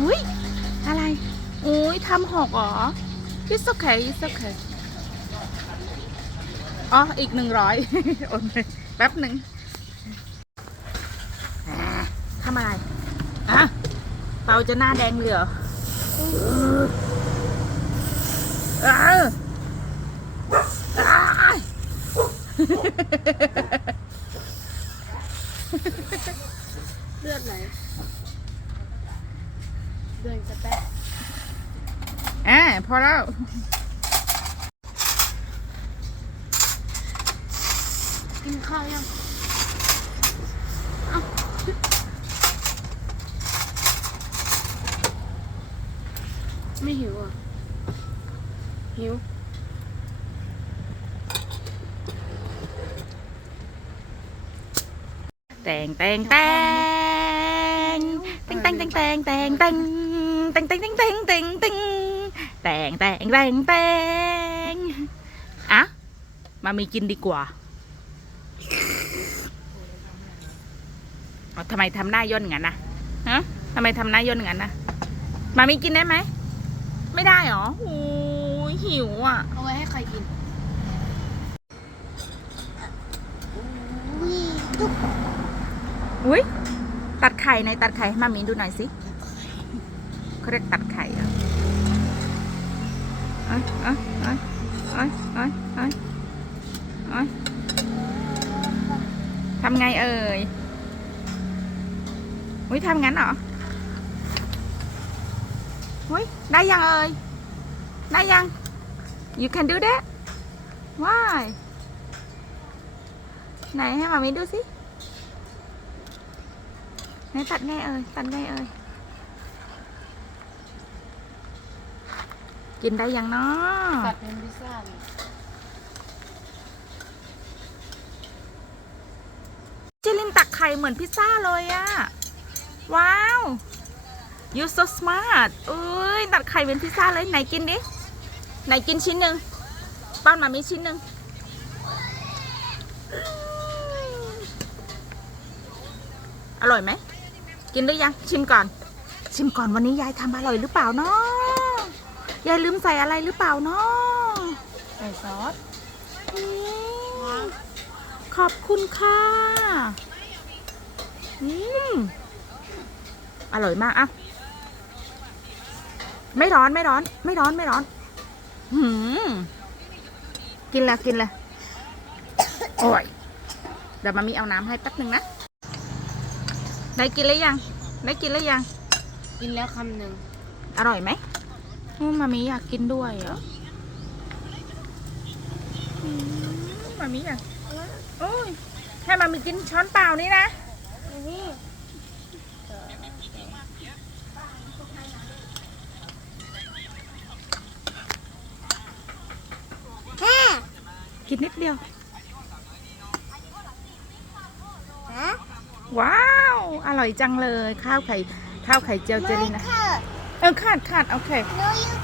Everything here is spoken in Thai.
อุ้ยอะไรอุ้ยทำหกเหรอ it's okay it's okay อ๋อ อีกหนึ่งร้อยโอนไปแป๊บหนึ่งทำอะไรอะเปาจะหน้าแดงเลยเหรอเอออ่าเลือดไหล เดินจะแป๊ะอ่าพอแล้ว กินข้าวยังเอ้าไม่หิวอะ หิว แตงแตงแตงแตงแตงแตงแตงแตง เตงเตงเตงเตงเตงเตงแตงแตงแตงแตงอะมามีกินดีกว่าทำไมทำหน้าย่นงั้นนะฮะทำไมทำหน้าย่นงั้นนะมามีกินได้ไหม ไม่ได้หรอโอ้หิวอะ เอาไว้ให้ใครกินอุ้ยตัดไข่ในตัดไข่มามีดูหน่อยสิ เขาเรียกตัดไข่เหรอะเอ้ยเอ้ยเอ้ยเอ้ยเอ้ยเอ้ยเอ้ยทำไงเอ่ย อุ้ยทำงั้นเหรอ อุ้ยได้ยังเอ่ย ได้ยัง you can do that why ไหนให้มามีดูสิไหนตัดไงเอ่ย ตัดไงเอ่ย กินได้ยังเนาะตัดเป็นพิซซ่าเลยเจลินตักไข่เหมือนพิซซ่าเลยอะว้าว you so smart อุ้ยตัดไข่เป็นพิซซ่าเลยไหนกินดิ ไหนกินชิ้นหนึ่งป้อนมามีชิ้นหนึ่งอร่อยไหม กินได้ยัง ชิมก่อน ชิมก่อนวันนี้ยายทำอร่อยหรือเปล่าเนาะ ยายลืมใส่อะไรหรือเปล่าเนาะใส่ซอสอืมขอบคุณค่ะ อืม อร่อยมากอะไม่ร้อนไม่ร้อน ไม่ร้อนไม่ร้อนหืมกินเลยกินเลยโอ้ยเดี๋ยวมามีเอาน้ำให้แป๊บหนึ่งนะ ได้กินแล้วยัง ได้กินแล้วยัง กินแล้วคำหนึ่งอร่อยไหมอื มมามีอยากกินด้วยเหรออืมมามีอยากโอ้ยให้มามีกินช้อนเปล่านี่นะนี่กินนิดเดียว ว้าว อร่อยจังเลย ข้าวไข่ ข้าวไข่เจียวเจลินะ Oh, cut, cut. Okay. No, you.